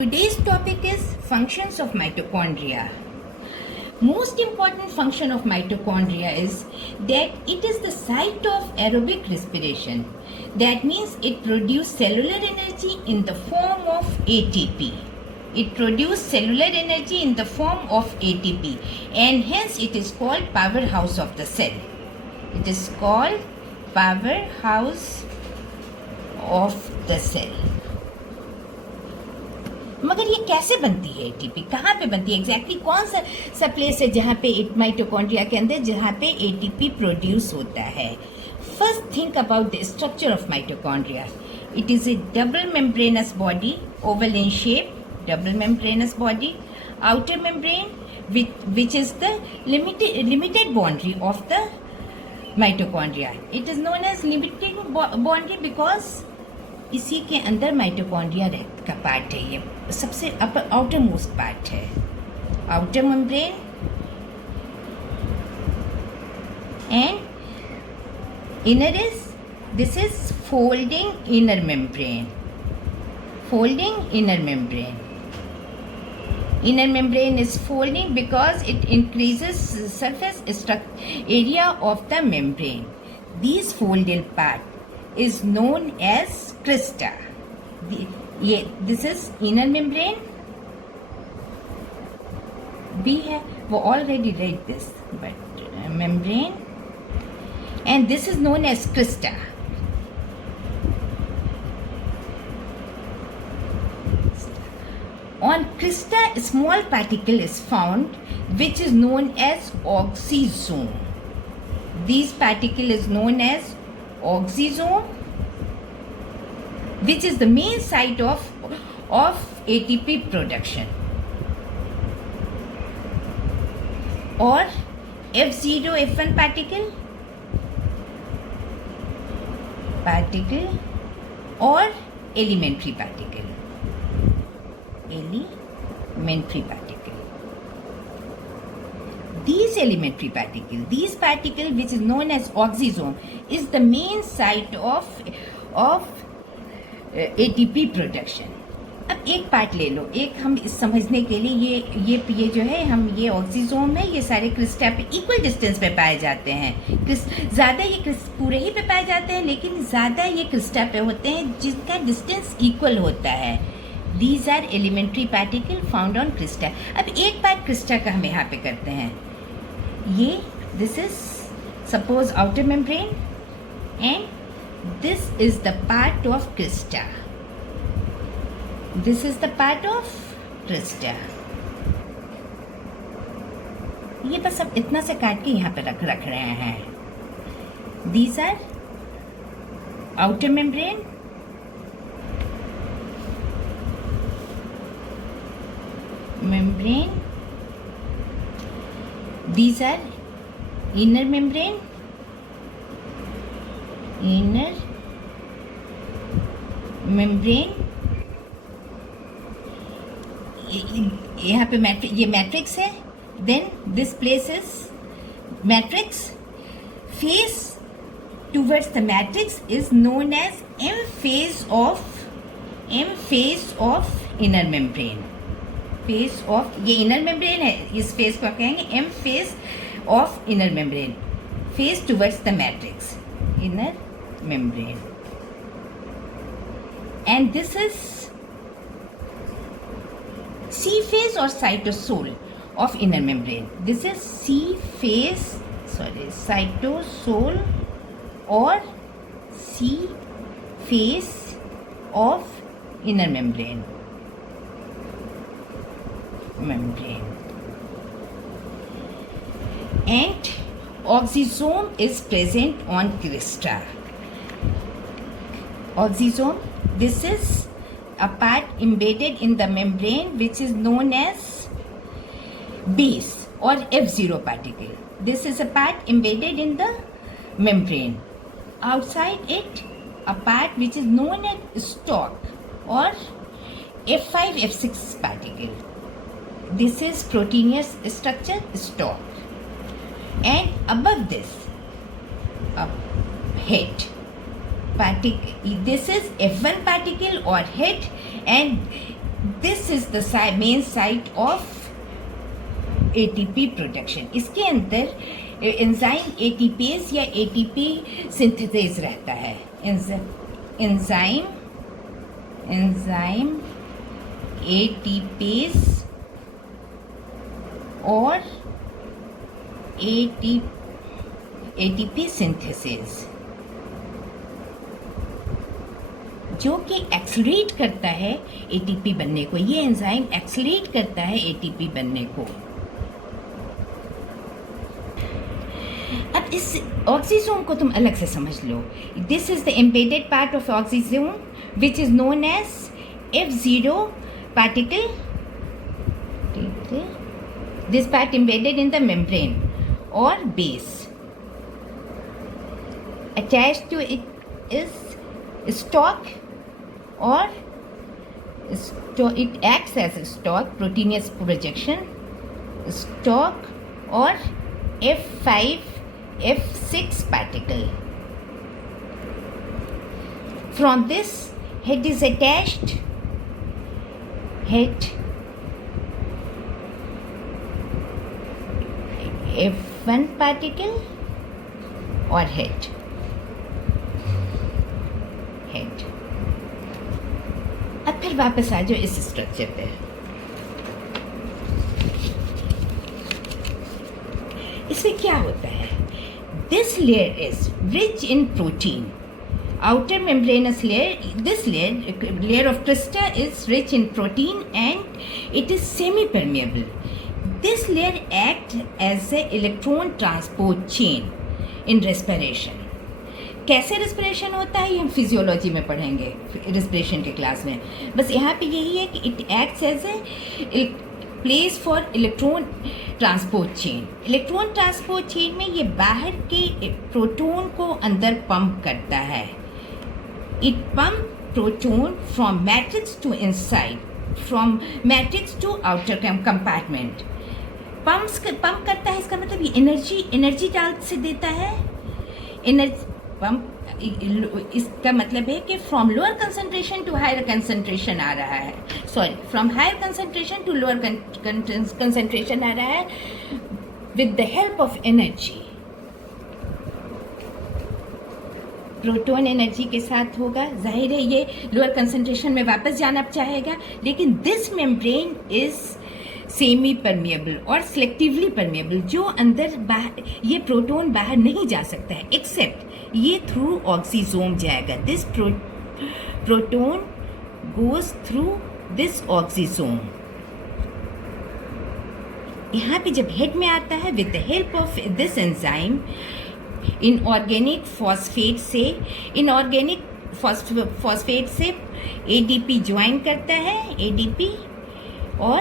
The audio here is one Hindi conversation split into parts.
Today's topic is functions of mitochondria. Most important function of mitochondria is that it is the site of aerobic respiration. That means it produces cellular energy in the form of ATP. It produces cellular energy in the form of ATP, and hence it is called powerhouse of the cell. It is called powerhouse of the cell. मगर ये कैसे बनती है एटीपी, कहाँ पे बनती है एग्जैक्टली, कौन सा प्लेस है जहाँ पे माइटोकॉन्ड्रिया के अंदर जहाँ पे एटीपी प्रोड्यूस होता है. First think about the structure of mitochondria. It is A double membranous body, oval in shape, double membranous body. Outer membrane which is the limited boundary of the mitochondria. It is known as limited boundary because इसी के अंदर माइटोकॉन्ड्रिया का पार्ट है. ये सबसे आउटर मोस्ट पार्ट है, outer membrane. And inner is, this is folding inner membrane. Folding inner membrane. Inner membrane is folding because it increases surface area of the membrane. These folded part is known as crista. This is inner membrane. We have already read this, but membrane, and this is known as crista. On crista, a small particle is found which is known as oxysome. This particle is known as oxysome, which is the main site of ATP production. Or F0, F1 particle or elementary particle. Elementary particle. These particle which is known as oxysome is the main site of ATP production. अब एक पार्ट ले लो, एक हम इस समझने के लिए ये जो है, हम ये ऑक्सीजोम है, ये सारे क्रिस्टा पे इक्वल डिस्टेंस पे पाए जाते हैं. ज़्यादा ये पूरे ही पे पाए जाते हैं, लेकिन ज़्यादा ये क्रिस्टा पे होते हैं जिनका डिस्टेंस इक्वल होता है. These are elementary particle found on crista. अब एक पार्ट क्रिस्टा का हम यहाँ पे करते हैं. ये this is suppose outer membrane and this is the part of crista. This is the part of crista. ये बस अब इतना से काट के यहाँ पे रख रहे हैं. These are outer membrane, these are inner membrane, यहाँ पे ये मैट्रिक्स है. Then this place is matrix. Face towards the matrix is known as M face of inner membrane. Face of, ये इनर मेम्ब्रेन है, इस फेस को कहेंगे M face of inner membrane. Face towards the matrix, inner membrane. And this is C face और cytosol of inner membrane. This is C face, cytosol और C face of inner membrane. And oxysome is present on crista. Oxysome, this is a part embedded in the membrane which is known as base or F0 particle. This is a part embedded in the membrane. Outside it, a part which is known as stalk or F5, F6 particle. This is proteinous structure, stalk. And above this, head particle. This is F1 particle or head, and this is the main site of ATP production. इसके अंदर एंजाइम एटीपेज या एटीपी सिंथेसिस रहता है। एंजाइम एटीपेज और एटीपी सिंथेसिस जो कि एक्सलरेट करता है एटीपी बनने को। ये एंजाइम एक्सलरेट करता है एटीपी बनने को। अब इस ऑक्सीजोम को तुम अलग से समझ लो। This is the embedded part of oxysome which is known as F0 particle. This part embedded in the membrane or base. Attached to it is stalk or it acts as a stalk, proteinous projection, stalk or F5, F6 particle. From this, head is attached. Head F1 particle or head. अब फिर वापस आ जाओ इस स्ट्रक्चर पे। इसमें क्या होता है? This layer is rich in protein. Outer membranous layer, this layer of crystal is rich in protein and it is semi-permeable. This layer acts as a electron transport chain in respiration. कैसे respiration होता है ये हम फिजियोलॉजी में पढ़ेंगे respiration के क्लास में। बस यहाँ पे यही है कि it acts as a place for electron transport chain. Electron transport chain में ये बाहर के प्रोटॉन को अंदर पंप करता है। It pumps proton from matrix to inside, from matrix to outer compartment. Pump करता है, इसका मतलब ये एनर्जी डाल से देता है। पंप इसका मतलब है कि from lower concentration to higher concentration आ रहा है। Sorry, from higher concentration to lower concentration आ रहा है with the help of energy. Proton energy के साथ होगा। जाहिर है ये लोअर कंसंट्रेशन में वापस जाना चाहेगा, लेकिन this membrane is semi permeable और सिलेक्टिवली परमिएबल, जो अंदर बाहर ये प्रोटॉन बाहर नहीं जा सकता है एक्सेप्ट ये थ्रू ऑक्सीजोम जाएगा। This proton goes through this oxysome. यहाँ पे जब हेड में आता है with the help of this enzyme inorganic phosphate से एडीपी ज्वाइन करता है। एडीपी और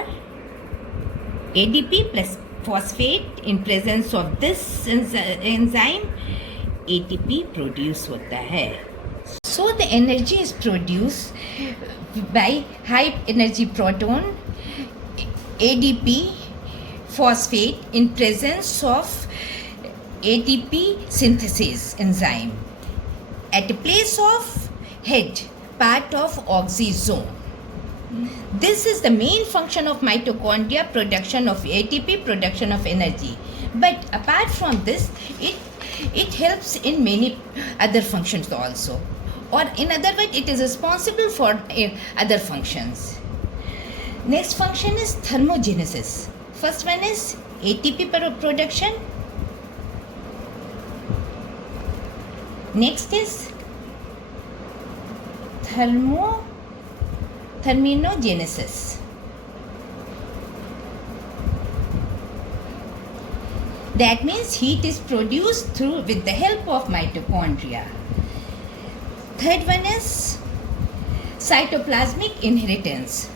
ADP plus phosphate in presence of this enzyme ATP produce होता है। So the energy is produce by high energy proton ADP phosphate in presence of ATP synthesis enzyme at place of head part of oxysome. This is the main function of mitochondria, production of ATP, production of energy. But apart from this, it helps in many other functions also. Or in other words, it is responsible for other functions. Next function is thermogenesis. First one is ATP production. Next is thermogenesis. That means heat is produced through with the help of mitochondria. Third one is cytoplasmic inheritance.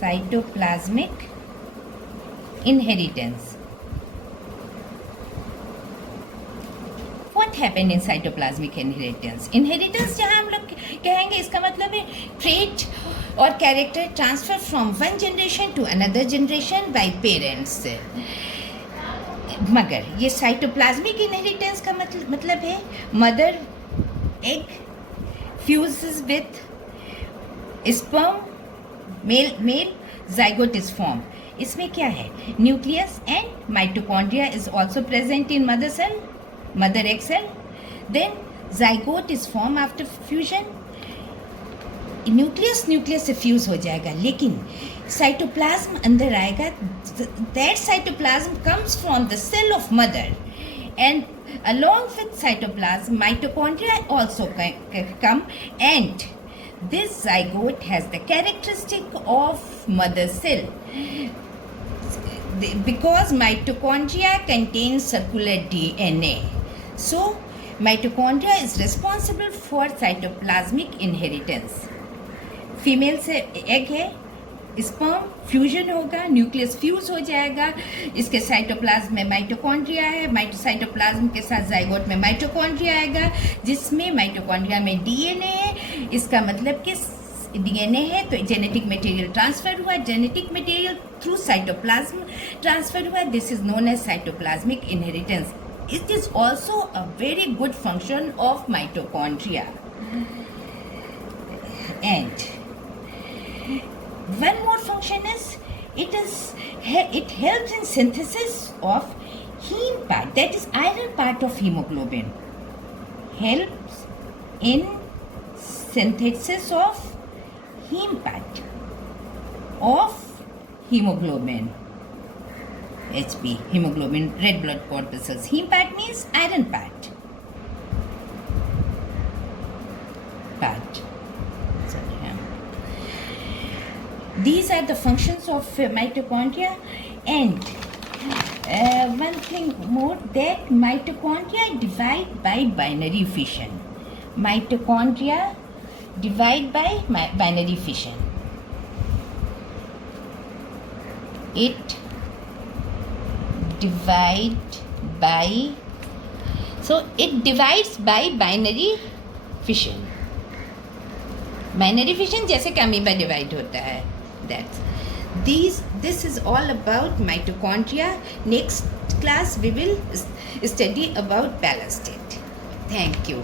Cytoplasmic inheritance. What happened in cytoplasmic inheritance? Inheritance जहाँ हम लोग कहेंगे इसका मतलब है trait और character transfer from one generation to another genertion by parents. मगर ये cytoplasmic inheritance का मतलब है mother egg fuses with sperm male zygote is form. इसमें क्या है? Nucleus and mitochondria is also present in mother cell, mother egg cell. Then zygote is form after fusion. Nucleus से फ्यूज हो जाएगा, लेकिन साइटोप्लाज्म अंदर आएगा. That cytoplasm comes from the cell of mother, and along with cytoplasm mitochondria also come, and this zygote has the characteristic of mother cell because mitochondria contains circular DNA. So mitochondria is responsible for cytoplasmic inheritance. Female से एग है, स्पर्म फ्यूजन होगा, न्यूक्लियस फ्यूज हो जाएगा, इसके साइटोप्लाज्म में माइटोकॉन्ड्रिया है, साइटोप्लाज्म के साथ जाइगोट में माइटोकॉन्ड्रिया आएगा, जिसमें माइटोकॉन्ड्रिया में डीएनए है. इसका मतलब कि डीएनए है तो जेनेटिक मटेरियल ट्रांसफर हुआ, genetic material through cytoplasm transfer हुआ. This is known as cytoplasmic inheritance. It is also a very good function of mitochondria. And one more function is it helps in synthesis of heme part, that is iron part of hemoglobin. Helps in synthesis of heme part of hemoglobin, HB, hemoglobin, red blood corpuscles. Heme part means iron part. These are the functions of mitochondria. And one thing more, that mitochondria divide by binary fission. Mitochondria divide by binary fission. It divides by binary fission. Binary fission जैसे कि अमीबा डिवाइड होता है. This is all about mitochondria. Next class we will study about ballast state. Thank you.